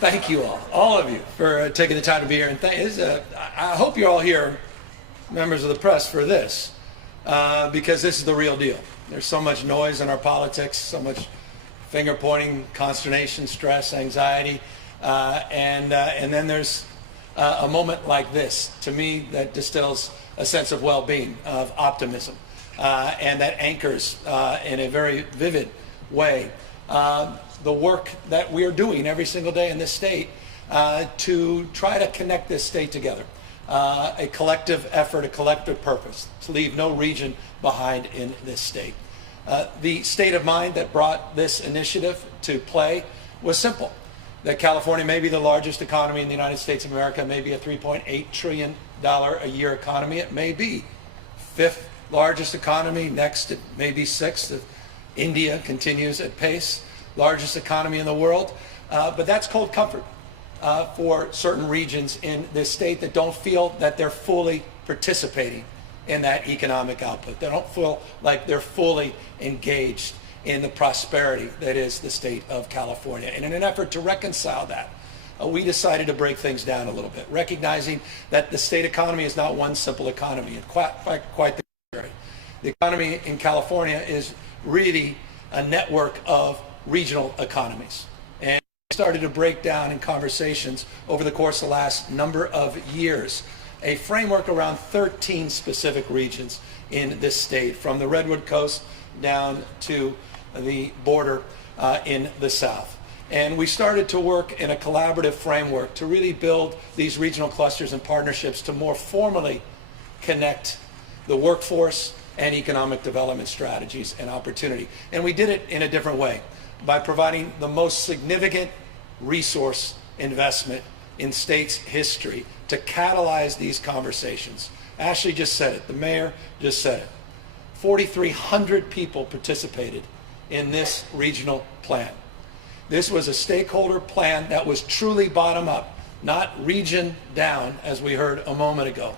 Thank you all of you, for taking the time to be here. And I hope you're all here, members of the press, for this, because this is the real deal. There's so much noise in our politics, so much finger pointing, consternation, stress, anxiety, and then there's a moment like this, to me, that distills a sense of well-being, of optimism, and that anchors in a very vivid way the work that we are doing every single day in this state to try to connect this state together. A collective effort, a collective purpose, to leave no region behind in this state. The state of mind that brought this initiative to play was simple. That California may be the largest economy in the United States of America, may be a $3.8 trillion a year economy. It may be fifth largest economy, next it may be sixth if India continues at pace, largest economy in the world. But that's cold comfort for certain regions in this state that don't feel that they're fully participating in that economic output. They don't feel like they're fully engaged in the prosperity that is the state of California. And in an effort to reconcile that, we decided to break things down a little bit, recognizing that the state economy is not one simple economy, and quite the contrary. The economy in California is really a network of regional economies. And we started to break down in conversations over the course of the last number of years a framework around 13 specific regions in this state, from the Redwood Coast down to the border in the south. And we started to work in a collaborative framework to really build these regional clusters and partnerships to more formally connect the workforce and economic development strategies and opportunity. And we did it in a different way, by providing the most significant resource investment in state's history to catalyze these conversations. Ashley just said it, the mayor just said it. 4,300 people participated in this regional plan. This was a stakeholder plan that was truly bottom up, not region down, as we heard a moment ago.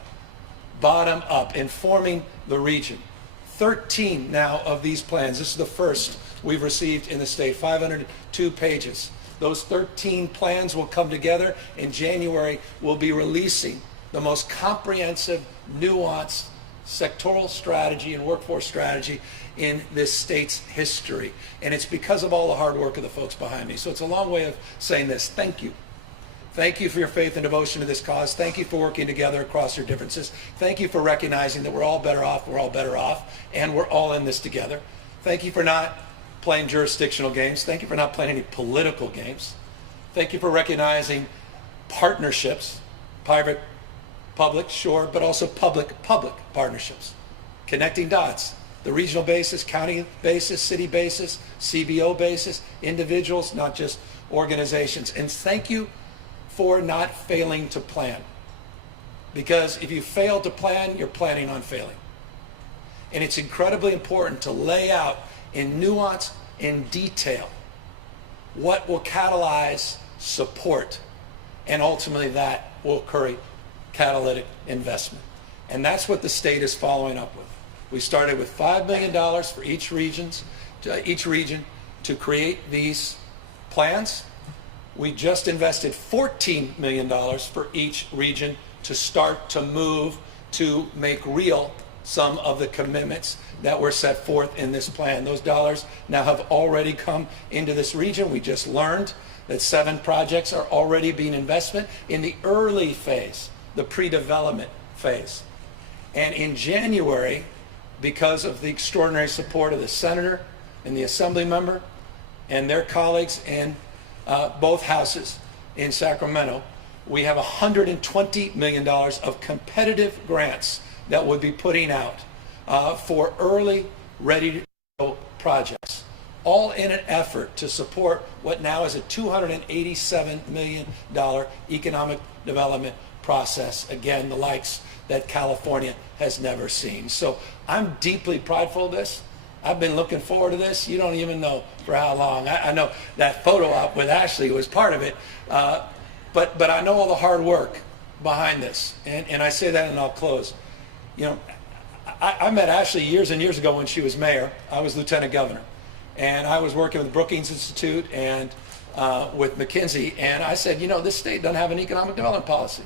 Bottom up, informing the region. 13 now of these plans. This is the first we've received in the state, 502 pages. Those 13 plans will come together in January. We'll be releasing the most comprehensive, nuanced sectoral strategy and workforce strategy in this state's history. And it's because of all the hard work of the folks behind me. So it's a long way of saying this. Thank you. Thank you for your faith and devotion to this cause. Thank you for working together across your differences. Thank you for recognizing that we're all better off, and we're all in this together. Thank you for not playing jurisdictional games. Thank you for not playing any political games. Thank you for recognizing partnerships, private, public, sure, but also public partnerships, connecting dots, the regional basis, county basis, city basis, CBO basis, individuals, not just organizations. And thank you for not failing to plan. Because if you fail to plan, you're planning on failing. And it's incredibly important to lay out in nuance, in detail, what will catalyze support, and ultimately that will curry catalytic investment. And that's what the state is following up with. We started with $5 million for each region to create these plans. We just invested $14 million for each region to start to move to make real some of the commitments that were set forth in this plan. Those dollars now have already come into this region. We just learned that 7 projects are already being invested in the early phase, the pre-development phase. And in January, because of the extraordinary support of the senator and the assembly member and their colleagues in both houses in Sacramento, we have $120 million of competitive grants that we'll be putting out for early, ready-to-go projects, all in an effort to support what now is a $287 million economic development process, again, the likes that California has never seen. So I'm deeply prideful of this. I've been looking forward to this. You don't even know for how long. I know that photo op with Ashley was part of it, but I know all the hard work behind this, and I say that and I'll close. You know, I met Ashley years and years ago when she was mayor. I was lieutenant governor, and I was working with the Brookings Institute and with McKinsey, and I said, you know, this state doesn't have an economic development policy.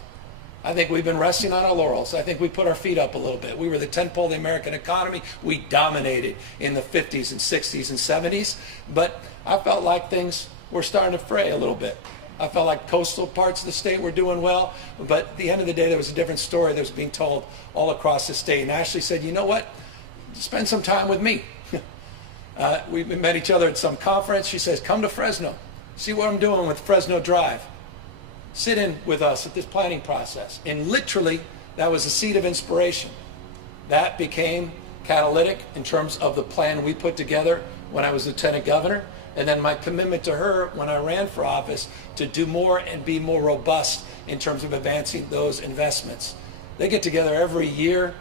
I think we've been resting on our laurels. I think we put our feet up a little bit. We were the tentpole of the American economy. We dominated in the 50s and 60s and 70s, but I felt like things were starting to fray a little bit. I felt like coastal parts of the state were doing well, but at the end of the day, there was a different story that was being told all across the state. And Ashley said, you know what? Spend some time with me. We met each other at some conference. She says, come to Fresno. See what I'm doing with Fresno Drive. Sit in with us at this planning process. And literally, that was the seed of inspiration. That became catalytic in terms of the plan we put together when I was lieutenant governor, and then my commitment to her when I ran for office to do more and be more robust in terms of advancing those investments. They get together every year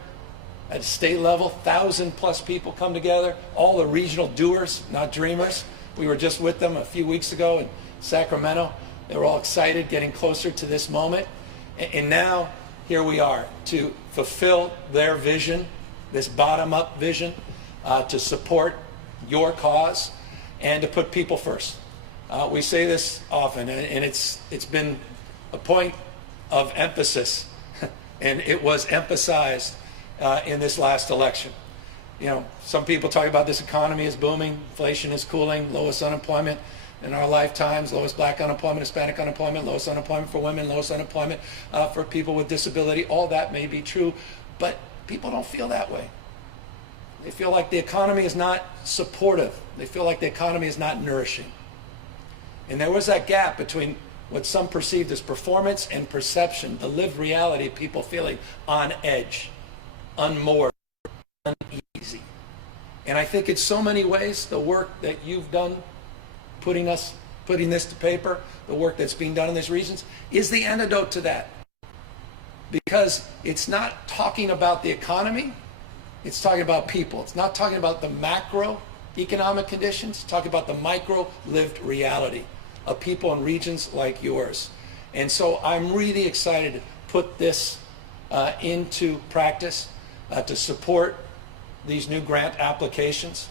at state level, 1,000+ people come together, all the regional doers, not dreamers. We were just with them a few weeks ago in Sacramento. They were all excited, getting closer to this moment. And now, here we are to fulfill their vision, this bottom-up vision, to support your cause and to put people first. We say this often, and it's been a point of emphasis, and it was emphasized in this last election. You know, some people talk about this economy is booming, inflation is cooling, lowest unemployment in our lifetimes, lowest black unemployment, Hispanic unemployment, lowest unemployment for women, lowest unemployment for people with disability. All that may be true, but people don't feel that way. They feel like the economy is not supportive. They feel like the economy is not nourishing. And there was that gap between what some perceived as performance and perception, the lived reality of people feeling on edge, unmoored, uneasy. And I think in so many ways, the work that you've done putting this to paper, the work that's being done in these regions, is the antidote to that. Because it's not talking about the economy, it's talking about people. It's not talking about the macro economic conditions, it's talking about the micro lived reality of people in regions like yours. And so I'm really excited to put this into practice, to support these new grant applications,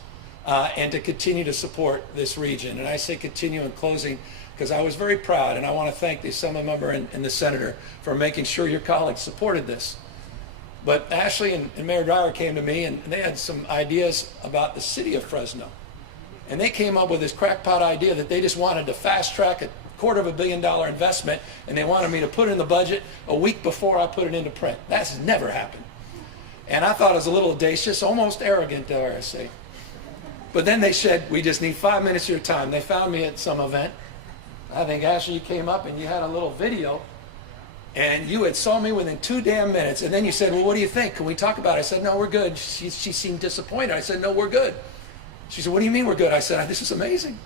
and to continue to support this region. And I say continue in closing because I was very proud, and I want to thank the Assembly member and the Senator for making sure your colleagues supported this. But Ashley and Mayor Dreier came to me, and they had some ideas about the city of Fresno. And they came up with this crackpot idea that they just wanted to fast track a $250 million investment, and they wanted me to put it in the budget a week before I put it into print. That's never happened. And I thought it was a little audacious, almost arrogant, dare I say. But then they said, we just need 5 minutes of your time. They found me at some event. I think, Ashley, you came up and you had a little video, and you had saw me within 2 damn minutes. And then you said, well, what do you think? Can we talk about it? I said, no, we're good. She seemed disappointed. I said, no, we're good. She said, what do you mean we're good? I said, this is amazing.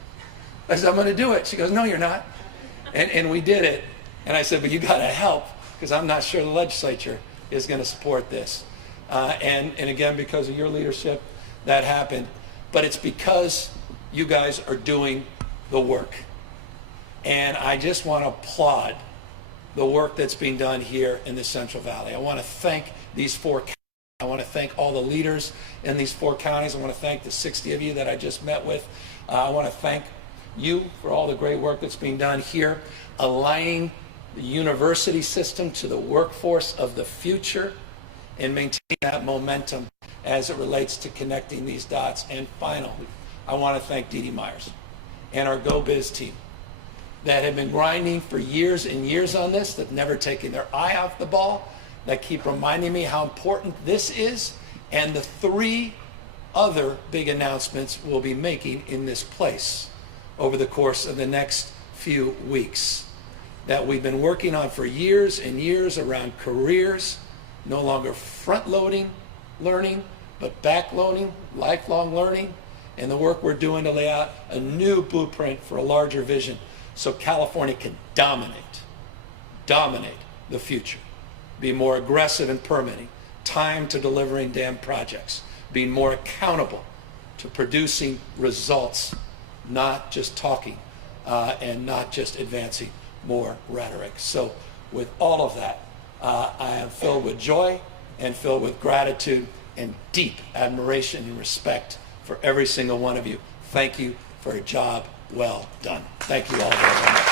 I said, I'm going to do it. She goes, no, you're not. And we did it. And I said, but you got to help, because I'm not sure the legislature is going to support this. And again, because of your leadership, that happened. But it's because you guys are doing the work. And I just want to applaud the work that's being done here in the Central Valley. I want to thank these 4 counties. I want to thank all the leaders in these 4 counties. I want to thank the 60 of you that I just met with. I want to thank you for all the great work that's being done here, aligning the university system to the workforce of the future and maintaining that momentum as it relates to connecting these dots. And finally, I want to thank Dee Dee Myers and our GoBiz team that have been grinding for years and years on this, that never taken their eye off the ball, that keep reminding me how important this is, and the 3 other big announcements we'll be making in this place over the course of the next few weeks that we've been working on for years and years around careers, no longer front-loading learning, but back-loading, lifelong learning, and the work we're doing to lay out a new blueprint for a larger vision so California can dominate the future, be more aggressive in permitting, time to delivering dam projects, being more accountable to producing results, not just talking and not just advancing more rhetoric. So with all of that, I am filled with joy and filled with gratitude and deep admiration and respect for every single one of you. Thank you for a job well done. Thank you all very much.